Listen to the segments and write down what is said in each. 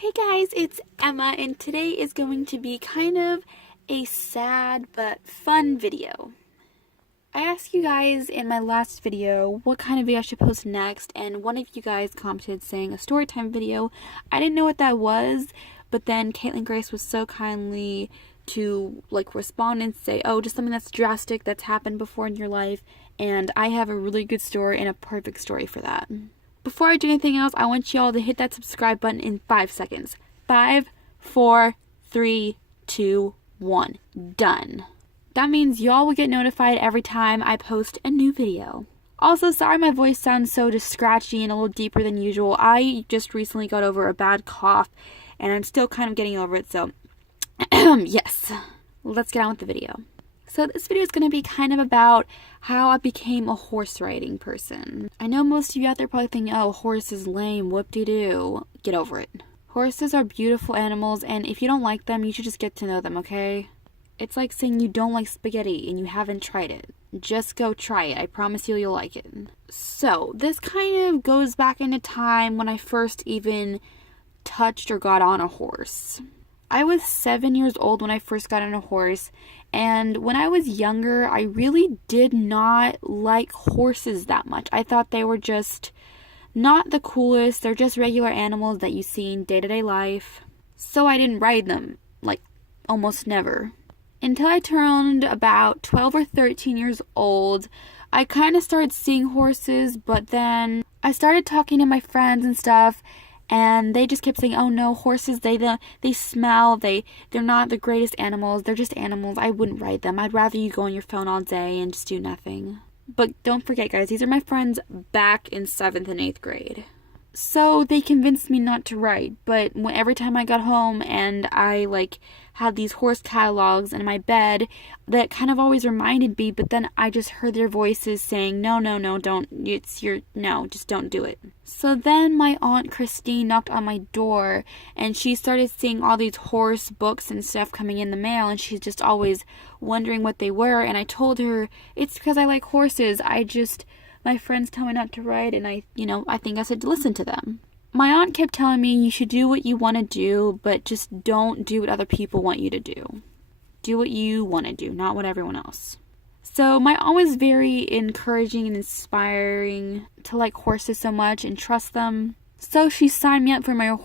Hey guys, it's Emma, and today is going to be kind of a sad but fun video. I asked you guys in my last video what kind of video I should post next, and one of you guys commented saying a storytime video. I didn't know what that was, but then Caitlin Grace was so kindly to respond and say, oh, just something that's drastic that's happened before in your life, and I have a really good story and a perfect story for that. Before I do anything else, I want y'all to hit that subscribe button in 5 seconds. 5, 4, 3, 2, 1. Done. That means y'all will get notified every time I post a new video. Also, sorry my voice sounds so just scratchy and a little deeper than usual. I just recently got over a bad cough, and I'm still kind of getting over it, so yes. Let's get on with the video. So this video is going to be kind of about how I became a horse riding person. I know most of you out there probably think, oh, horse is lame, whoop-de-doo. Get over it. Horses are beautiful animals, and if you don't like them, you should just get to know them, okay? It's like saying you don't like spaghetti and you haven't tried it. Just go try it. I promise you'll like it. So this kind of goes back into time when I first even touched or got on a horse. I was 7 years old when I first got on a horse, and when I was younger, I really did not like horses that much. I thought they were just not the coolest. They're just regular animals that you see in day-to-day life. So I didn't ride them, almost never. Until I turned about 12 or 13 years old, I kind of started seeing horses, but then I started talking to my friends and stuff, and they just kept saying, oh no, horses, they smell, they're not the greatest animals, they're just animals, I wouldn't ride them, I'd rather you go on your phone all day and just do nothing. But don't forget guys, these are my friends back in 7th and 8th grade. So they convinced me not to ride, but every time I got home and I had these horse catalogs in my bed, that kind of always reminded me, but then I just heard their voices saying, no, just don't do it. So then my Aunt Christine knocked on my door, and she started seeing all these horse books and stuff coming in the mail, and she's just always wondering what they were, and I told her, it's because I like horses, my friends tell me not to ride, and I think I should listen to them. My aunt kept telling me you should do what you want to do, but just don't do what other people want you to do. Do what you want to do, not what everyone else. So my aunt was very encouraging and inspiring to like horses so much and trust them. So she signed me up for my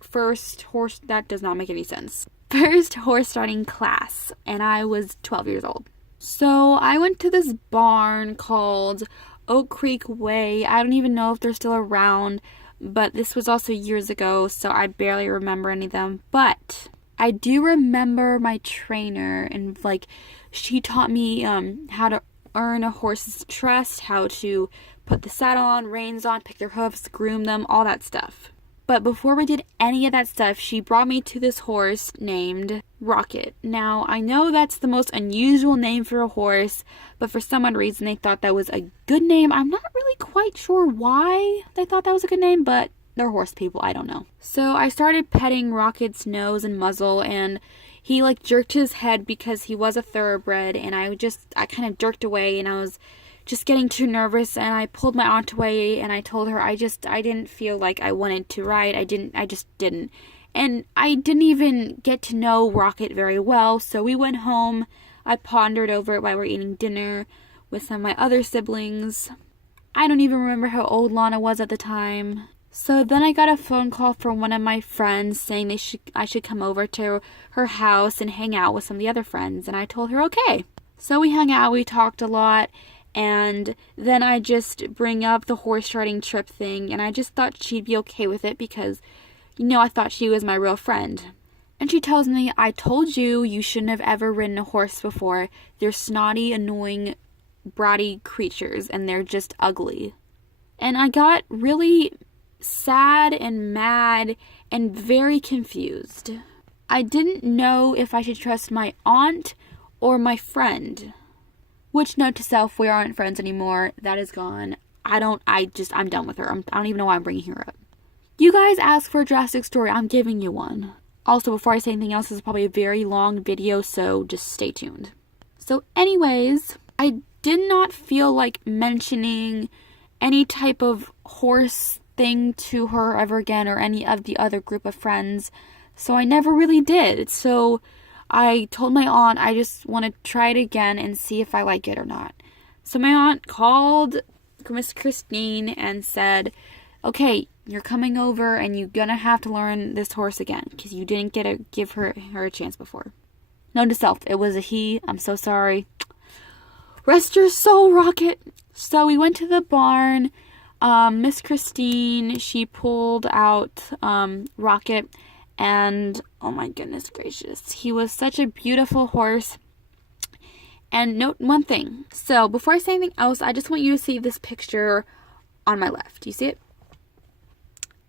first horse, that does not make any sense. First horse riding class, and I was 12 years old. So I went to this barn called Oak Creek Way. I don't even know if they're still around, but this was also years ago, so I barely remember any of them. But I do remember my trainer, and she taught me how to earn a horse's trust, how to put the saddle on, reins on, pick their hoofs, groom them, all that stuff. But before we did any of that stuff, she brought me to this horse named Rocket. Now, I know that's the most unusual name for a horse, but for some odd reason they thought that was a good name. I'm not really quite sure why they thought that was a good name, but they're horse people, I don't know. So I started petting Rocket's nose and muzzle, and he jerked his head because he was a thoroughbred, and I kind of jerked away, and I was just getting too nervous, and I pulled my aunt away, and I told her I didn't feel like I wanted to ride. I just didn't. And I didn't even get to know Rocket very well, so we went home. I pondered over it while we were eating dinner with some of my other siblings. I don't even remember how old Lana was at the time. So then I got a phone call from one of my friends saying I should come over to her house and hang out with some of the other friends, and I told her okay. So we hung out, we talked a lot, and then I just bring up the horse riding trip thing, and I just thought she'd be okay with it because, I thought she was my real friend. And she tells me, I told you you shouldn't have ever ridden a horse before. They're snotty, annoying, bratty creatures, and they're just ugly. And I got really sad and mad and very confused. I didn't know if I should trust my aunt or my friend. Which, note to self, we aren't friends anymore. That is gone. I'm done with her. I don't even know why I'm bringing her up. You guys asked for a drastic story. I'm giving you one. Also, before I say anything else, this is probably a very long video, so just stay tuned. So anyways, I did not feel like mentioning any type of horse thing to her ever again or any of the other group of friends. So I never really did. So I told my aunt I just want to try it again and see if I like it or not. So my aunt called Miss Christine and said, okay, you're coming over and you're gonna have to learn this horse again because you didn't get to give her a chance before. Note to self, it was a he. I'm so sorry. Rest your soul, Rocket. So we went to the barn. Miss Christine, she pulled out Rocket, and oh my goodness gracious, he was such a beautiful horse. And note one thing. So before I say anything else, I just want you to see this picture on my left. You see it?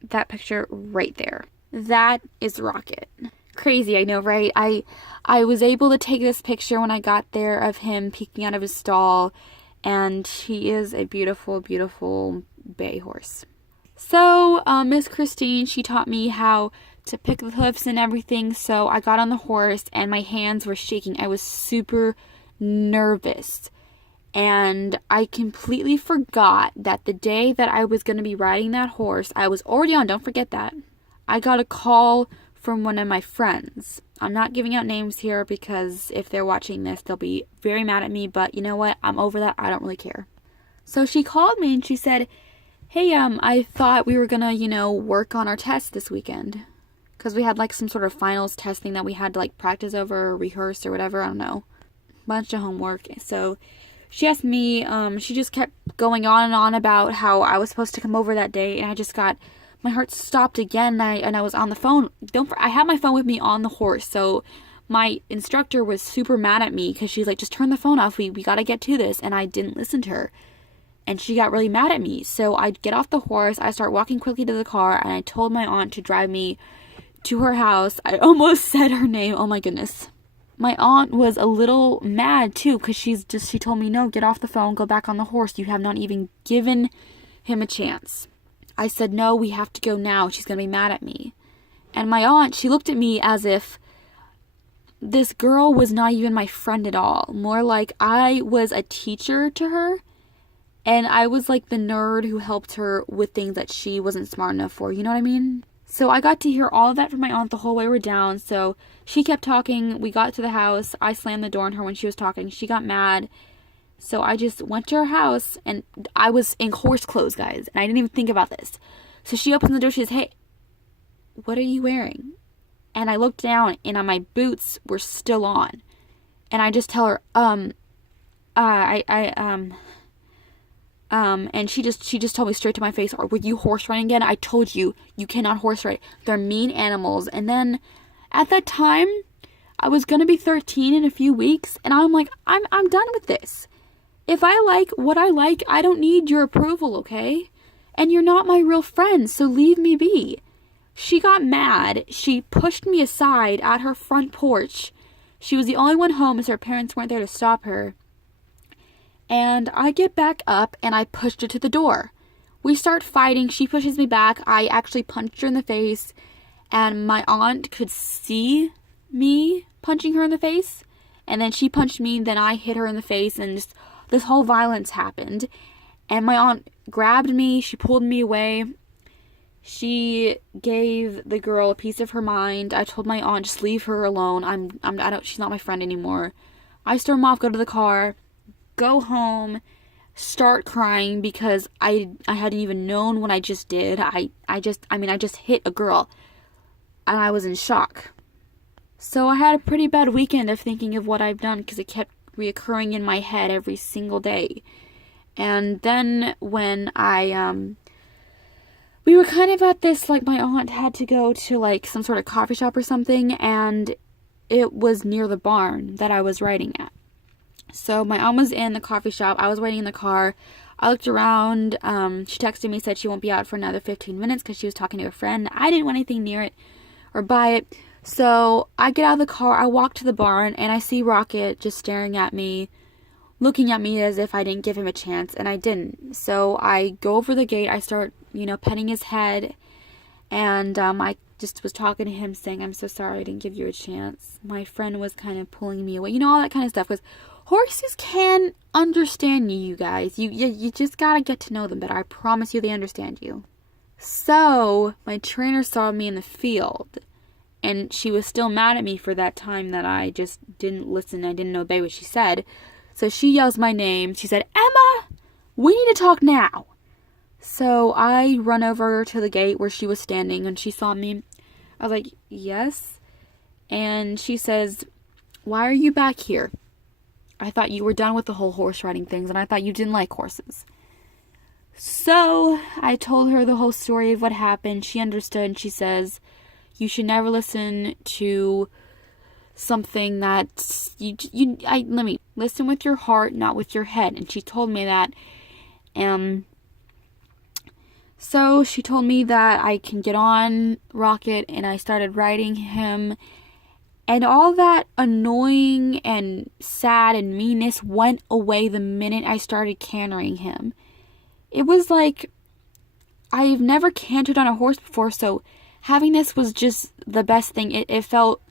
That picture right there. That is Rocket. Crazy, I know, right? I was able to take this picture when I got there of him peeking out of his stall, and he is a beautiful, beautiful bay horse. So, Miss Christine, she taught me how to pick the hoofs and everything, so I got on the horse, and my hands were shaking. I was super nervous, and I completely forgot that the day that I was going to be riding that horse, I was already on, don't forget that, I got a call from one of my friends. I'm not giving out names here because if they're watching this, they'll be very mad at me, but you know what? I'm over that. I don't really care. So she called me and she said, hey, I thought we were gonna, work on our test this weekend. Because we had like some sort of finals testing that we had to like practice over or rehearse or whatever. I don't know. Bunch of homework. So she asked me, she just kept going on and on about how I was supposed to come over that day, and I just got, my heart stopped again, and I was on the phone. I had my phone with me on the horse, so my instructor was super mad at me because she's like, just turn the phone off, we gotta get to this, and I didn't listen to her. And she got really mad at me. So I get off the horse, I start walking quickly to the car, and I told my aunt to drive me to her house. I almost said her name, oh my goodness. My aunt was a little mad too because she told me, no, get off the phone, go back on the horse, you have not even given him a chance. I said, no, we have to go now. She's going to be mad at me. And my aunt, she looked at me as if this girl was not even my friend at all. More like I was a teacher to her. And I was like the nerd who helped her with things that she wasn't smart enough for. You know what I mean? So I got to hear all of that from my aunt the whole way we're down. So she kept talking. We got to the house. I slammed the door on her when she was talking. She got mad. So I just went to her house, and I was in horse clothes, guys, and I didn't even think about this. So she opens the door, she says, hey, what are you wearing? And I looked down, and my boots were still on. And I just tell her, and she just told me straight to my face, were you horse riding again? I told you, you cannot horse ride. They're mean animals. And then, at that time, I was gonna be 13 in a few weeks, and I'm like, I'm done with this. If I like what I like, I don't need your approval, okay? And you're not my real friend, so leave me be. She got mad. She pushed me aside at her front porch. She was the only one home as her parents weren't there to stop her. And I get back up and I pushed her to the door. We start fighting. She pushes me back. I actually punched her in the face. And my aunt could see me punching her in the face. And then she punched me. Then I hit her in the face. And just this whole violence happened. And my aunt grabbed me. She pulled me away. She gave the girl a piece of her mind. I told my aunt, just leave her alone. She's not my friend anymore. I storm off, go to the car, go home, start crying because I hadn't even known what I just did. I just hit a girl. And I was in shock. So I had a pretty bad weekend of thinking of what I've done because it kept reoccurring in my head every single day. And then when we were kind of at this, like, my aunt had to go to, like, some sort of coffee shop or something, and it was near the barn that I was riding at. So my aunt was in the coffee shop. I was waiting in the car. I looked around. She texted me, said she won't be out for another 15 minutes because she was talking to a friend. I didn't want anything near it or by it. So I get out of the car, I walk to the barn, and I see Rocket just staring at me, looking at me as if I didn't give him a chance, and I didn't. So I go over the gate, I start, petting his head, and I just was talking to him, saying, I'm so sorry I didn't give you a chance. My friend was kind of pulling me away, all that kind of stuff, because horses can understand you guys. You just gotta get to know them better. I promise you they understand you. So my trainer saw me in the field, and she was still mad at me for that time that I just didn't listen. I didn't obey what she said. So she yells my name. She said, "Emma, we need to talk now." So I run over to the gate where she was standing, and she saw me. I was like, "Yes." And she says, "Why are you back here? I thought you were done with the whole horse riding things, and I thought you didn't like horses." So I told her the whole story of what happened. She understood, and she says, "You should never listen to something that let me listen with your heart, not with your head." And she told me that. So she told me that I can get on Rocket, and I started riding him. And all that annoying and sad and meanness went away the minute I started cantering him. It was like I've never cantered on a horse before, so having this was just the best thing. It felt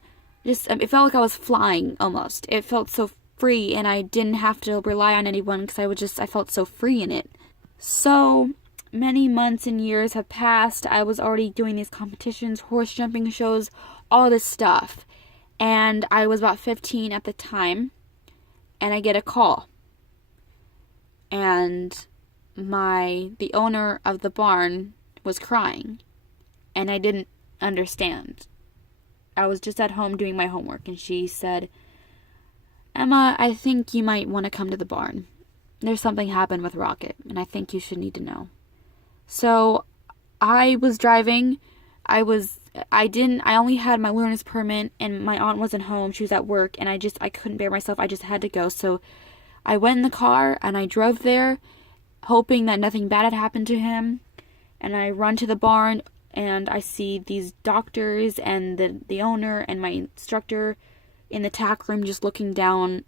like I was flying almost. It felt so free, and I didn't have to rely on anyone because I felt so free in it. So many months and years have passed. I was already doing these competitions, horse jumping shows, all this stuff. And I was about 15 at the time, and I get a call. And the owner of the barn was crying, and I didn't understand. I was just at home doing my homework, and she said, "Emma, I think you might want to come to the barn. There's something happened with Rocket, and I think you should need to know." So I was driving. I only had my learner's permit, and my aunt wasn't home. She was at work, and I couldn't bear myself. I just had to go. So I went in the car, and I drove there, hoping that nothing bad had happened to him. And I run to the barn, and I see these doctors and the owner and my instructor in the tack room just looking down.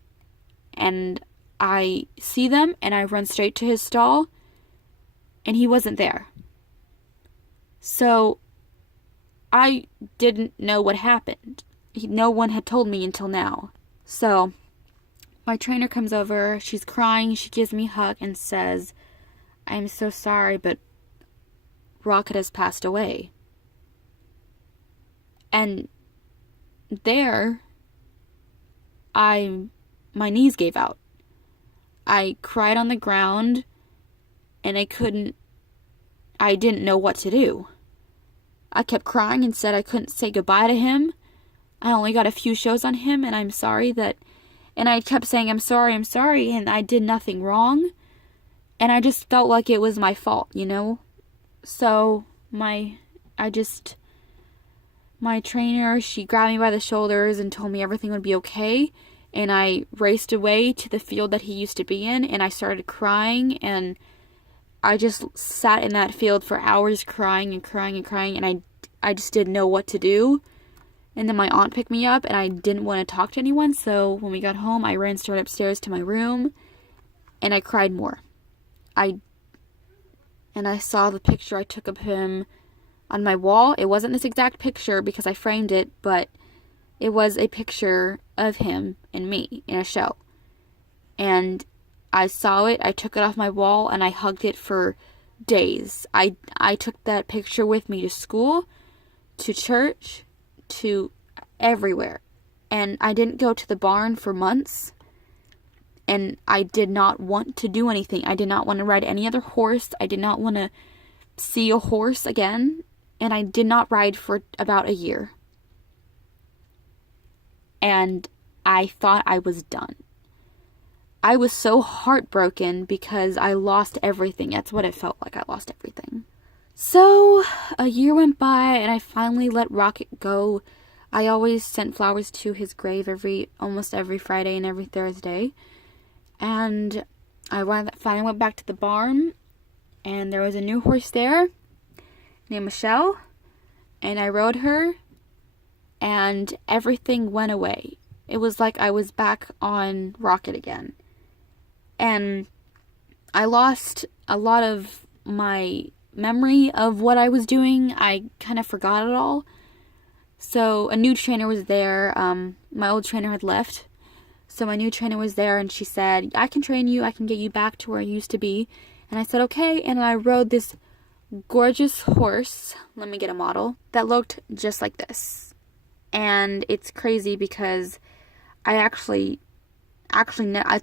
And I see them, and I run straight to his stall, and he wasn't there. So I didn't know what happened. No one had told me until now. So my trainer comes over. She's crying. She gives me a hug and says, "I'm so sorry, but Rocket has passed away." And there, my knees gave out. I cried on the ground, and I didn't know what to do. I kept crying and said I couldn't say goodbye to him. I only got a few shows on him, and I'm sorry and I kept saying, I'm sorry, and I did nothing wrong. And I just felt like it was my fault, So my trainer, she grabbed me by the shoulders and told me everything would be okay. And I raced away to the field that he used to be in, and I started crying, and I just sat in that field for hours crying, and I just didn't know what to do. And then my aunt picked me up, and I didn't want to talk to anyone, so when we got home, I ran straight upstairs to my room, and I cried more. And I saw the picture I took of him on my wall. It wasn't this exact picture because I framed it, but it was a picture of him and me in a show. And I saw it, I took it off my wall, and I hugged it for days. I took that picture with me to school, to church, to everywhere. And I didn't go to the barn for months. And I did not want to do anything. I did not want to ride any other horse. I did not want to see a horse again. And I did not ride for about a year. And I thought I was done. I was so heartbroken because I lost everything. That's what it felt like. I lost everything. So a year went by, and I finally let Rocket go. I always sent flowers to his grave almost every Friday and every Thursday. And I finally went back to the barn, and there was a new horse there named Michelle, and I rode her, and everything went away. It was like I was back on Rocket again. And I lost a lot of my memory of what I was doing. I kind of forgot it all. So a new trainer was there. My old trainer had left. So my new trainer was there, and she said, "I can train you. I can get you back to where you used to be." And I said, "Okay." And I rode this gorgeous horse. Let me get a model that looked just like this. And it's crazy because I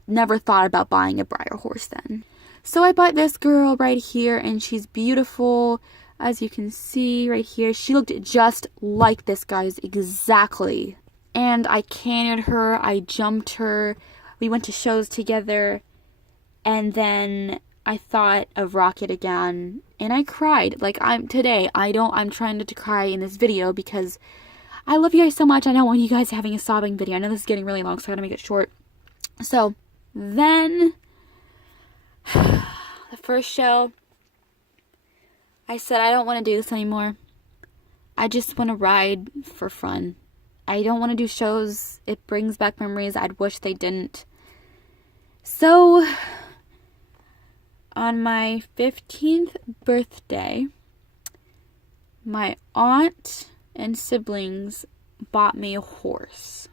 never thought about buying a Breyer horse then. So I bought this girl right here, and she's beautiful. As you can see right here, she looked just like this, guys, exactly. And I cantered her, I jumped her, we went to shows together, and then I thought of Rocket again, and I cried. Like, I'm trying not to cry in this video because I love you guys so much. I don't want you guys having a sobbing video. I know this is getting really long, so I gotta make it short. So, then, the first show, I said, I don't want to do this anymore. I just want to ride for fun. I don't want to do shows. It brings back memories I'd wish they didn't. So, on my 15th birthday, my aunt and siblings bought me a horse.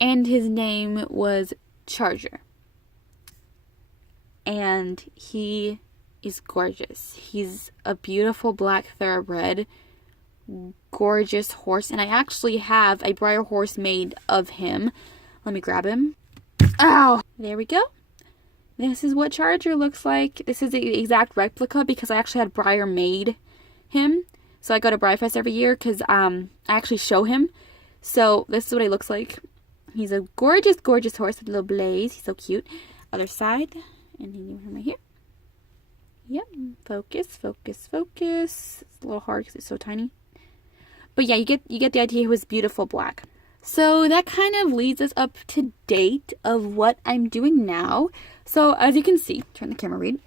And his name was Charger. And he is gorgeous. He's a beautiful black thoroughbred, gorgeous horse. And I actually have a Breyer horse made of him. Let me grab him. Ow! There we go. This is what Charger looks like. This is the exact replica because I actually had Breyer made him. So I go to Breyer Fest every year because I actually show him. So this is what he looks like. He's a gorgeous, gorgeous horse with a little blaze. He's so cute. Other side. And him right here. Yep. Focus, focus, focus. It's a little hard because it's so tiny. But yeah, you get the idea. He was beautiful black. So that kind of leads us up to date of what I'm doing now. So as you can see, turn the camera, Reed.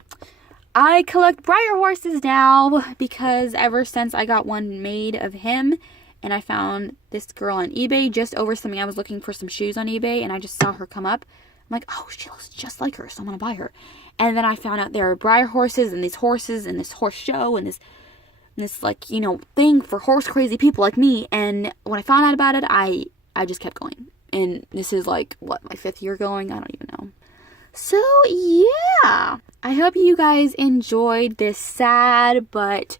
I collect Breyer horses now because ever since I got one made of him, and I found this girl on eBay just over something. I was looking for some shoes on eBay, and I just saw her come up. I'm like, oh, she looks just like her, so I'm going to buy her. And then I found out there are Breyer horses and this horse show and this like, you know, thing for horse crazy people like me. And when I found out about it, I just kept going. And this is like, what, my 5th year going? I don't even know. So, yeah. I hope you guys enjoyed this sad but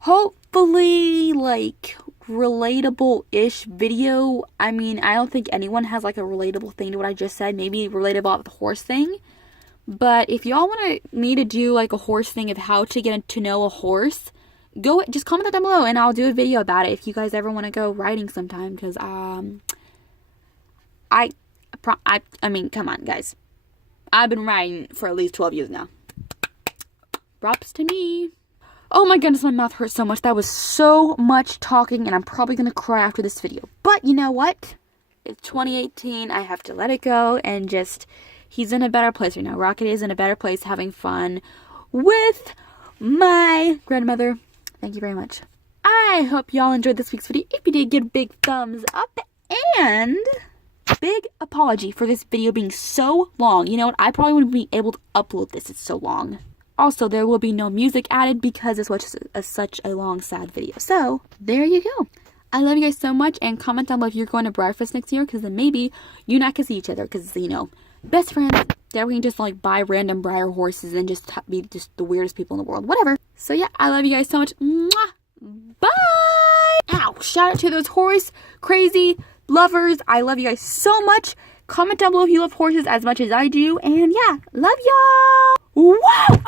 hopefully, like, relatable-ish video. I mean, I don't think anyone has, like, a relatable thing to what I just said. Maybe relatable about the horse thing. But if y'all want me to do, like, a horse thing of how to get to know a horse, just comment that down below, and I'll do a video about it if you guys ever want to go riding sometime, because, I mean, come on, guys. I've been riding for at least 12 years now. Props to me. Oh my goodness, my mouth hurts so much. That was so much talking, and I'm probably going to cry after this video. But you know what? It's 2018. I have to let it go, and just, he's in a better place right now. Rocket is in a better place having fun with my grandmother. Thank you very much. I hope y'all enjoyed this week's video. If you did, give a big thumbs up, and big apology for this video being so long. You know what? I probably wouldn't be able to upload this. It's so long. Also, there will be no music added because this was such a long, sad video. So, there you go. I love you guys so much, and comment down below if you're going to Breyer Fest next year, because then maybe you and I can see each other, because, you know, best friends, that we can just, like, buy random Breyer horses and just be just the weirdest people in the world. Whatever. So, yeah, I love you guys so much. Mwah! Bye! Ow! Shout out to those horse crazy lovers. I love you guys so much. Comment down below if you love horses as much as I do. And, yeah, love y'all! Wow!